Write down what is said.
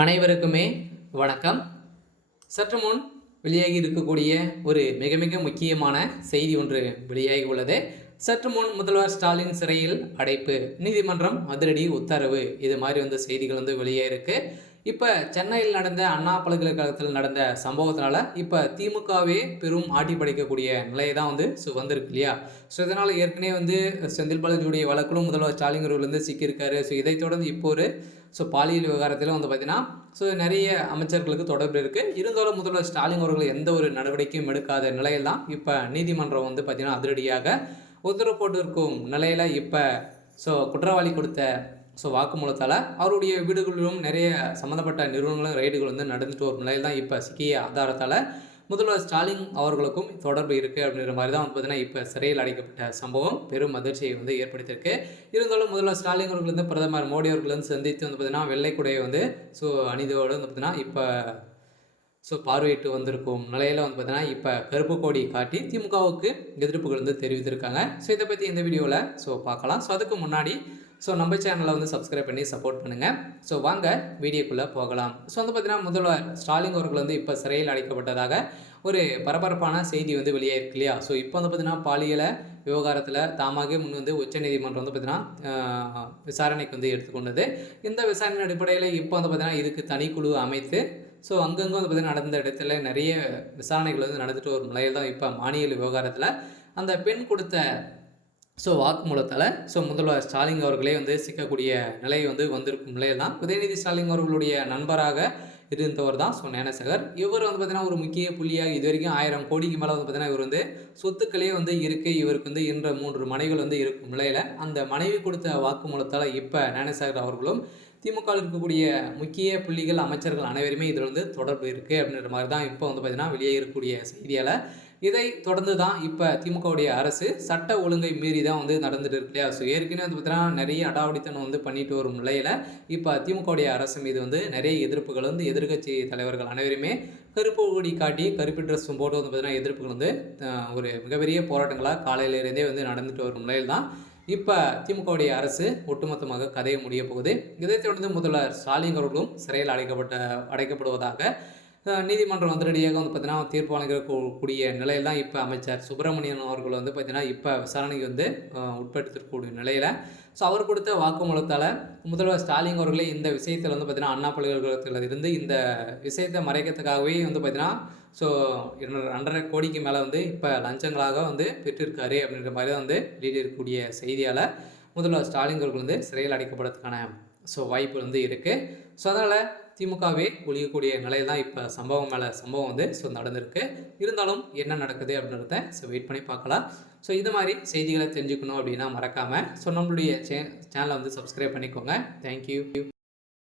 அனைவருக்குமே வணக்கம். சற்று முன் வெளியாகி இருக்கக்கூடிய ஒரு மிக மிக முக்கியமான செய்தி ஒன்று வெளியாகி உள்ளது. சற்று முன் முதல்வர் ஸ்டாலின் சிறையில் அடைப்பு, நீதிமன்றம் அதிரடி உத்தரவு, இது மாதிரி செய்திகள் வெளியாயிருக்கு. இப்போ சென்னையில் நடந்த அண்ணா பல்கலைக்கழகத்தில் நடந்த சம்பவத்தினால இப்போ திமுகவே பெரும் ஆட்டி படைக்கக்கூடிய நிலையை தான் வந்திருக்கு இல்லையா? ஸோ இதனால் ஏற்கனவே செந்தில் பாலாஜியுடைய வழக்கிலும் முதல்வர் ஸ்டாலின் அவர்கள் சிக்கியிருக்காரு. ஸோ இதைத் தொடர்ந்து இப்போ ஒரு பாலியல் விவகாரத்தில் பார்த்தீங்கன்னா நிறைய அமைச்சர்களுக்கு தொடர்பு இருக்குது. இருந்தாலும் முதல்வர் ஸ்டாலின் அவர்கள் எந்த ஒரு நடவடிக்கையும் எடுக்காத நிலையில் தான் இப்போ நீதிமன்றம் பார்த்தீங்கன்னா அதிரடியாக உத்தரவு போட்டிருக்கும் நிலையில் இப்போ குற்றவாளி கொடுத்த வாக்குமூலத்தால் அவருடைய வீடுகளிலும் நிறைய சம்மந்தப்பட்ட நிறுவனங்களும் ரைடுகள் நடந்துட்டு வரும் நிலையில் தான் இப்போ சிக்கிய ஆதாரத்தால் முதல்வர் ஸ்டாலின் அவர்களுக்கும் தொடர்பு இருக்குது அப்படின்ற மாதிரி தான் பார்த்தீங்கன்னா இப்போ சிறையில் அடைக்கப்பட்ட சம்பவம் பெரும் அதிர்ச்சியை ஏற்படுத்தியிருக்கு. இருந்தாலும் முதல்வர் ஸ்டாலின் அவர்கள் பிரதமர் மோடி அவர்கள் சந்தித்து பார்த்தீங்கன்னா வெள்ளைக்குடையை அணிந்தோடு பார்த்தீங்கன்னா இப்போ பார்வையிட்டு வந்திருக்கும் நிலையில் பார்த்தீங்கன்னா இப்போ கருப்பு கொடி காட்டி திமுகவுக்கு எதிர்ப்புகள் தெரிவித்திருக்காங்க. ஸோ இதை பற்றி இந்த வீடியோவில் பார்க்கலாம். ஸோ அதுக்கு முன்னாடி நம்ம சேனலை சப்ஸ்கிரைப் பண்ணி சப்போர்ட் பண்ணுங்கள். ஸோ வாங்க வீடியோக்குள்ளே போகலாம். ஸோ பார்த்தீங்கன்னா முதல்வர் ஸ்டாலின் அவர்கள் இப்போ சிறையில் அடைக்கப்பட்டதாக ஒரு பரபரப்பான செய்தி வெளியாயிருக்கு இல்லையா? ஸோ இப்போ பார்த்தீங்கன்னா பாலியல் விவகாரத்தில் தாமாக முன் உச்சநீதிமன்றம் பார்த்தீங்கன்னா விசாரணைக்கு எடுத்துக்கொண்டது. இந்த விசாரணை அடிப்படையில் இப்போ பார்த்தீங்கன்னா இதுக்கு தனிக்குழு அமைத்து அங்கங்கே பார்த்தீங்கன்னா நடந்த இடத்துல நிறைய விசாரணைகள் நடந்துட்டு வரும் நிலையில் தான் இப்போ மானியல் விவகாரத்தில் அந்த பெண் கொடுத்த வாக்குமூலத்தால் முதல்வர் ஸ்டாலின் அவர்களே சிக்கக்கூடிய நிலை வந்திருக்கும் நிலையில் தான் உதயநிதி ஸ்டாலின் அவர்களுடைய நண்பராக இருந்தவர் தான் ஞானசேகர். இவர் பார்த்தீங்கன்னா ஒரு முக்கிய புள்ளியாக இது வரைக்கும் 1000 கோடிக்கு மேலே பார்த்தீங்கன்னா இவர் சொத்துக்களே இருக்குது. இவருக்கு என்ற 3 மனைவிகள் இருக்கும் நிலையில் அந்த மனைவி கொடுத்த வாக்குமூலத்தால் இப்போ ஞானசேகர் அவர்களும் திமுக இருக்கக்கூடிய முக்கிய புள்ளிகள் அமைச்சர்கள் அனைவருமே இதில் தொடர்பு இருக்குது அப்படின்ற மாதிரி தான் இப்போ பார்த்தீங்கன்னா வெளியே இருக்கக்கூடிய செய்தியால் இதை தொடர்ந்து தான் இப்போ திமுகவுடைய அரசு சட்ட ஒழுங்கை மீறி தான் நடந்துட்டு இருக்கு இல்லையா? ஸோ ஏற்கனவே பார்த்தீங்கன்னா நிறைய அடாவடித்தனம் பண்ணிட்டு வரும் நிலையில் இப்போ திமுகவுடைய அரசு மீது நிறைய எதிர்ப்புகள் எதிர்க்கட்சி தலைவர்கள் அனைவருமே கருப்பு கொடி காட்டி கருப்பு ட்ரெஸ் போட்டு பார்த்தீங்கன்னா எதிர்ப்புகள் ஒரு மிகப்பெரிய போராட்டங்களாக காலையிலேருந்தே நடந்துட்டு வரும் நிலையில் தான் இப்போ திமுகவுடைய அரசு ஒட்டுமொத்தமாக கதையை முடிய போகுது. இதைத் தொடர்ந்து முதல்வர் ஸ்டாலின் அவர்களும் சிறையில் அடைக்கப்படுவதாக நீதிமன்றம் அதிரடியாக பார்த்தீங்கன்னா தீர்ப்பு வழங்கக்கூடிய நிலையில் தான் இப்போ அமைச்சர் சுப்பிரமணியன் அவர்கள் பார்த்தீங்கன்னா இப்போ விசாரணைக்கு உட்படுத்திருக்கக்கூடிய நிலையில் அவர் கொடுத்த வாக்குமூலத்தால் முதல்வர் ஸ்டாலின் அவர்களே இந்த விஷயத்தில் பார்த்தீங்கன்னா அண்ணா பல்கலைக்கழகத்தில் இருந்து இந்த விஷயத்தை மறைக்கிறதுக்காகவே பார்த்தீங்கன்னா 2.5 கோடிக்கு மேலே இப்போ லஞ்சங்களாக பெற்றிருக்காரு அப்படின்ற மாதிரி வெளியிடக்கூடிய செய்தியால் முதல்வர் ஸ்டாலின் அவர்கள் சிறையில் அடைக்கப்படுறதுக்கான வாய்ப்பு இருக்குது. அதனால் திமுகவே ஒழியக்கூடிய நிலையில் தான் இப்போ சம்பவம் மேலே சம்பவம் நடந்திருக்கு. இருந்தாலும் என்ன நடக்குது அப்படின்றத வெயிட் பண்ணி பார்க்கலாம். இது மாதிரி செய்திகளை தெரிஞ்சுக்கணும் அப்படின்னா மறக்காமல் நம்மளுடைய சேனலை சப்ஸ்கிரைப் பண்ணிக்கோங்க. தேங்க்யூ.